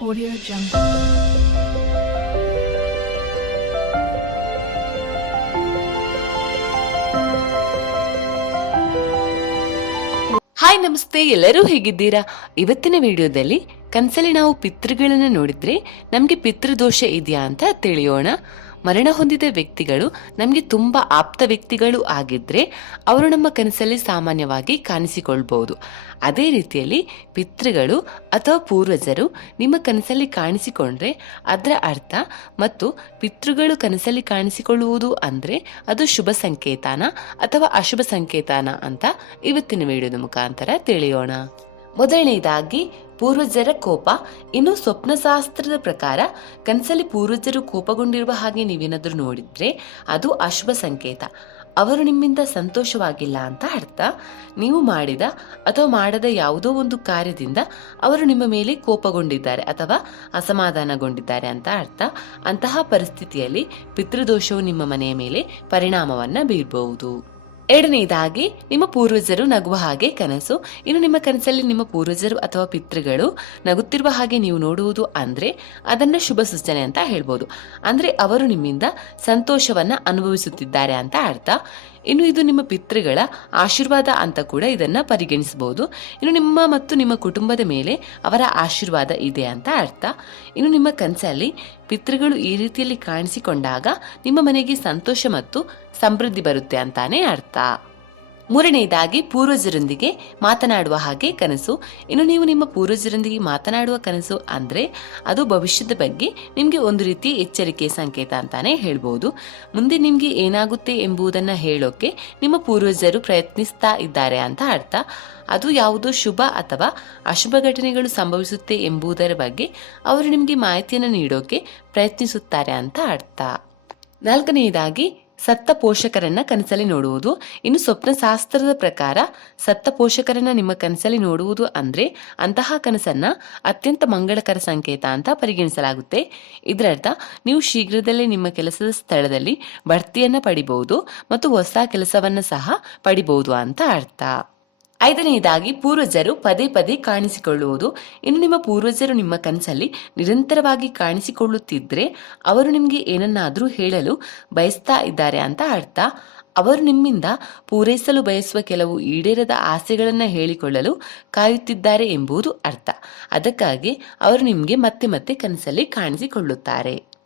Audio Jungle. Hi ನಮಸ್ತೆ. ಎಲ್ಲರೂ ಹೇಗಿದ್ದೀರಾ? ಇವತ್ತಿನ ವಿಡಿಯೋದಲ್ಲಿ ಕನ್ಸಲ್ಲಿ ನಾವು ಪಿತೃಗಳನ್ನು ನೋಡಿದ್ರೆ ನಮಗೆ ಪಿತೃದೋಷ ಇದೆಯಾ ಅಂತ ತಿಳಿಯೋಣ. ಮರಣ ಹೊಂದಿದ ವ್ಯಕ್ತಿಗಳು ನಮಗೆ ತುಂಬ ಆಪ್ತ ವ್ಯಕ್ತಿಗಳು ಆಗಿದ್ರೆ ಅವರು ನಮ್ಮ ಕನಸಲ್ಲಿ ಸಾಮಾನ್ಯವಾಗಿ ಕಾಣಿಸಿಕೊಳ್ಬಹುದು. ಅದೇ ರೀತಿಯಲ್ಲಿ ಪಿತೃಗಳು ಅಥವಾ ಪೂರ್ವಜರು ನಿಮ್ಮ ಕನಸಲ್ಲಿ ಕಾಣಿಸಿಕೊಂಡ್ರೆ ಅದರ ಅರ್ಥ ಮತ್ತು ಪಿತೃಗಳು ಕನಸಲ್ಲಿ ಕಾಣಿಸಿಕೊಳ್ಳುವುದು ಅಂದ್ರೆ ಅದು ಶುಭ ಸಂಕೇತಾನ ಅಥವಾ ಅಶುಭ ಸಂಕೇತಾನ ಅಂತ ಇವತ್ತಿನ ವಿಡಿಯೋದ ಮುಖಾಂತರ ತಿಳಿಯೋಣ. ಮೊದಲನೇದಾಗಿ ಪೂರ್ವಜರ ಕೋಪ. ಇನ್ನು ಸ್ವಪ್ನಶಾಸ್ತ್ರದ ಪ್ರಕಾರ ಕನಸಲ್ಲಿ ಪೂರ್ವಜರು ಕೋಪಗೊಂಡಿರುವ ಹಾಗೆ ನೀವೇನಾದರೂ ನೋಡಿದ್ರೆ ಅದು ಅಶುಭ ಸಂಕೇತ. ಅವರು ನಿಮ್ಮಿಂದ ಸಂತೋಷವಾಗಿಲ್ಲ ಅಂತ ಅರ್ಥ. ನೀವು ಮಾಡಿದ ಅಥವಾ ಮಾಡದ ಯಾವುದೋ ಒಂದು ಕಾರ್ಯದಿಂದ ಅವರು ನಿಮ್ಮ ಮೇಲೆ ಕೋಪಗೊಂಡಿದ್ದಾರೆ ಅಥವಾ ಅಸಮಾಧಾನಗೊಂಡಿದ್ದಾರೆ ಅಂತ ಅರ್ಥ. ಅಂತಹ ಪರಿಸ್ಥಿತಿಯಲ್ಲಿ ಪಿತೃದೋಷವು ನಿಮ್ಮ ಮನೆಯ ಮೇಲೆ ಪರಿಣಾಮವನ್ನು ಬೀರಬಹುದು. ಎರಡನೇದಾಗಿ, ನಿಮ್ಮ ಪೂರ್ವಜರು ನಗುವ ಹಾಗೆ ಕನಸು. ಇನ್ನು ನಿಮ್ಮ ಕನಸಲ್ಲಿ ನಿಮ್ಮ ಪೂರ್ವಜರು ಅಥವಾ ಪಿತೃಗಳು ನಗುತ್ತಿರುವ ಹಾಗೆ ನೀವು ನೋಡುವುದು ಅಂದ್ರೆ ಅದನ್ನ ಶುಭ ಸೂಚನೆ ಅಂತ ಹೇಳ್ಬೋದು. ಅಂದ್ರೆ ಅವರು ನಿಮ್ಮಿಂದ ಸಂತೋಷವನ್ನ ಅನುಭವಿಸುತ್ತಿದ್ದಾರೆ ಅಂತ ಅರ್ಥ. ಇನ್ನು ಇದು ನಿಮ್ಮ ಪಿತೃಗಳ ಆಶೀರ್ವಾದ ಅಂತ ಕೂಡ ಇದನ್ನ ಪರಿಗಣಿಸಬಹುದು. ಇನ್ನು ನಿಮ್ಮ ಮತ್ತು ನಿಮ್ಮ ಕುಟುಂಬದ ಮೇಲೆ ಅವರ ಆಶೀರ್ವಾದ ಇದೆ ಅಂತ ಅರ್ಥ. ಇನ್ನು ನಿಮ್ಮ ಕನಸಲ್ಲಿ ಪಿತೃಗಳು ಈ ರೀತಿಯಲ್ಲಿ ಕಾಣಿಸಿಕೊಂಡಾಗ ನಿಮ್ಮ ಮನೆಗೆ ಸಂತೋಷ ಮತ್ತು ಸಮೃದ್ಧಿ ಬರುತ್ತೆ ಅಂತಾನೆ ಅರ್ಥ. ಮೂರನೆಯದಾಗಿ ಪೂರ್ವಜರೊಂದಿಗೆ ಮಾತನಾಡುವ ಹಾಗೆ ಕನಸು. ಇನ್ನು ನೀವು ನಿಮ್ಮ ಪೂರ್ವಜರೊಂದಿಗೆ ಮಾತನಾಡುವ ಕನಸು ಅಂದ್ರೆ ಅದು ಭವಿಷ್ಯದ ಬಗ್ಗೆ ನಿಮಗೆ ಒಂದು ರೀತಿ ಎಚ್ಚರಿಕೆ, ಸಂಕೇತ ಅಂತಾನೆ ಹೇಳ್ಬೋದು. ಮುಂದೆ ನಿಮಗೆ ಏನಾಗುತ್ತೆ ಎಂಬುದನ್ನ ಹೇಳೋಕೆ ನಿಮ್ಮ ಪೂರ್ವಜರು ಪ್ರಯತ್ನಿಸ್ತಾ ಇದ್ದಾರೆ ಅಂತ ಅರ್ಥ. ಅದು ಯಾವುದೋ ಶುಭ ಅಥವಾ ಅಶುಭ ಘಟನೆಗಳು ಸಂಭವಿಸುತ್ತೆ ಎಂಬುದರ ಬಗ್ಗೆ ಅವರು ನಿಮಗೆ ಮಾಹಿತಿಯನ್ನು ನೀಡೋಕೆ ಪ್ರಯತ್ನಿಸುತ್ತಾರೆ ಅಂತ ಅರ್ಥ. ನಾಲ್ಕನೆಯದಾಗಿ ಸತ್ತ ಪೋಷಕರನ್ನ ಕನಸಲ್ಲಿ ನೋಡುವುದು. ಇನ್ನು ಸ್ವಪ್ನಶಾಸ್ತ್ರದ ಪ್ರಕಾರ ಸತ್ತ ಪೋಷಕರನ್ನ ನಿಮ್ಮ ಕನಸಲ್ಲಿ ನೋಡುವುದು ಅಂದ್ರೆ ಅಂತಹ ಕನಸನ್ನ ಅತ್ಯಂತ ಮಂಗಳಕರ ಸಂಕೇತ ಅಂತ ಪರಿಗಣಿಸಲಾಗುತ್ತೆ. ಇದರರ್ಥ, ನೀವು ಶೀಘ್ರದಲ್ಲೇ ನಿಮ್ಮ ಕೆಲಸದ ಸ್ಥಳದಲ್ಲಿ ಬಡ್ತಿಯನ್ನ ಪಡಿಬಹುದು ಮತ್ತು ಹೊಸ ಕೆಲಸವನ್ನ ಸಹ ಪಡಿಬಹುದು ಅಂತ ಅರ್ಥ. ಐದನೆಯದಾಗಿ ಪೂರ್ವಜರು ಪದೇ ಪದೇ ಕಾಣಿಸಿಕೊಳ್ಳುವುದು. ಇನ್ನು ನಿಮ್ಮ ಪೂರ್ವಜರು ನಿಮ್ಮ ಕನಸಲ್ಲಿ ನಿರಂತರವಾಗಿ ಕಾಣಿಸಿಕೊಳ್ಳುತ್ತಿದ್ದರೆ ಅವರು ನಿಮಗೆ ಏನನ್ನಾದರೂ ಹೇಳಲು ಬಯಸ್ತಾ ಇದ್ದಾರೆ ಅಂತ ಅರ್ಥ. ಅವರು ನಿಮ್ಮಿಂದ ಪೂರೈಸಲು ಬಯಸುವ ಕೆಲವು ಈಡೇರದ ಆಸೆಗಳನ್ನು ಹೇಳಿಕೊಳ್ಳಲು ಕಾಯುತ್ತಿದ್ದಾರೆ ಎಂಬುದು ಅರ್ಥ. ಅದಕ್ಕಾಗಿ ಅವರು ನಿಮಗೆ ಮತ್ತೆ ಮತ್ತೆ ಕನಸಲ್ಲಿ ಕಾಣಿಸಿಕೊಳ್ಳುತ್ತಾರೆ.